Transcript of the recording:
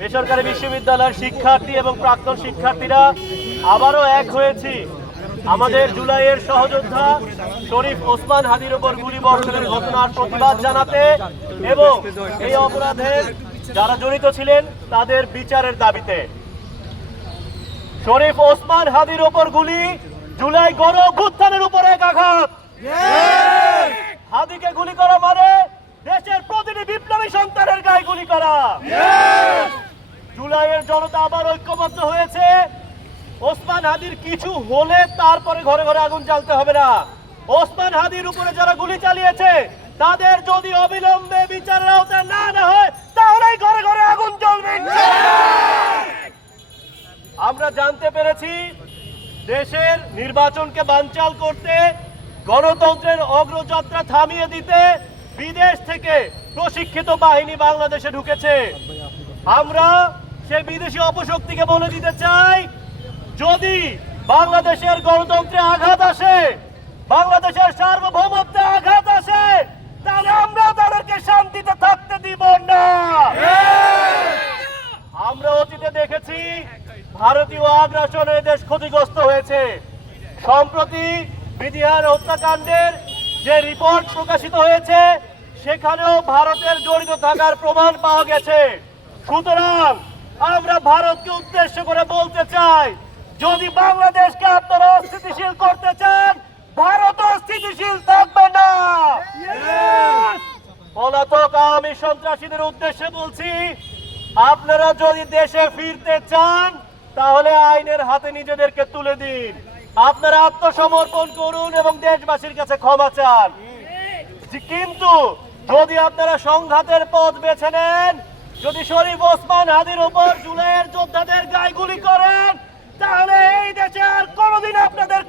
বেসরকারি বিশ্ববিদ্যালয়ের শিক্ষার্থী এবং প্রাক্তন শিক্ষার্থীরা আবারও এক হয়েছি আমাদের জুলাইয়ের সহযোদ্ধা শরীফ ওসমান হাদির উপর গুলিবর্ষণের ঘটনার প্রতিবাদ জানাতে এবং এই অপরাধে যারা জড়িত ছিলেন তাদের বিচারের দাবিতে। শরীফ ওসমান হাদির উপর গুলি জুলাই গণ অভ্যুত্থানের উপর এক আঘাত। হাদিকে গুলি করা মানে দেশের প্রতিটি বিপ্লবী সন্তানের গায়ে গুলি করা। জুলাইয়ের জনতা আবার ঐক্যবদ্ধ হয়েছে। ওসমান হাদির কিছু হলে তারপরে ঘরে ঘরে আগুন জ্বালতে হবে না। ওসমান হাদির উপরে যারা গুলি চালিয়েছে তাদের যদি অবিলম্বে বিচারের আওতায় না হয় তাহলেই ঘরে ঘরে আগুন জ্বলবে। আমরা জানতে পেরেছি দেশের নির্বাচনকে বানচাল করতে, গণতন্ত্রের অগ্রযাত্রা থামিয়ে দিতে বিদেশ থেকে প্রশিক্ষিত বাহিনী বাংলাদেশে ঢুকেছে। আমরা সেই বিদেশি অপশক্তিকে বলে দিতে চাই, যদি বাংলাদেশের গণতন্ত্রে আঘাত আসে, বাংলাদেশের সার্বভৌমত্বে আঘাত আসে, তাহলে আমরা তাদেরকে শান্তিতে থাকতে দিব না। আমরা অতীতে দেখেছি ভারতীয় আগ্রাসনে দেশ ক্ষতিগ্রস্ত হয়েছে। সম্প্রতি বিডিআর হত্যাকাণ্ডের যে রিপোর্ট প্রকাশিত হয়েছে সেখানেও ভারতের জড়িত থাকার প্রমাণ পাওয়া গেছে। সুতরাং আমরা ভারতকে উদ্দেশ্য করে বলতে চাই, যদি বাংলাদেশকে আপনারা অস্থিতিশীল করতে চান, ভারত স্থিতিশীল থাকবে না। পলাতক আওয়ামী সন্ত্রাসীদের উদ্দেশ্যে বলছি, আপনারা যদি দেশে ফিরতে চান তাহলে আইনের হাতে নিজেদেরকে তুলে দিন। আপনারা আত্মসমর্পণ করুন এবং দেশবাসীর কাছে ক্ষমা চান। কিন্তু যদি আপনারা সংঘাতের পথ বেছে নেন, যদি শরীফ ওসমান হাদির উপর জুলাইয়ের যোদ্ধাদের গায়ে গুলি করেন, তাহলে এই দেশে আর কোনোদিন আপনাদের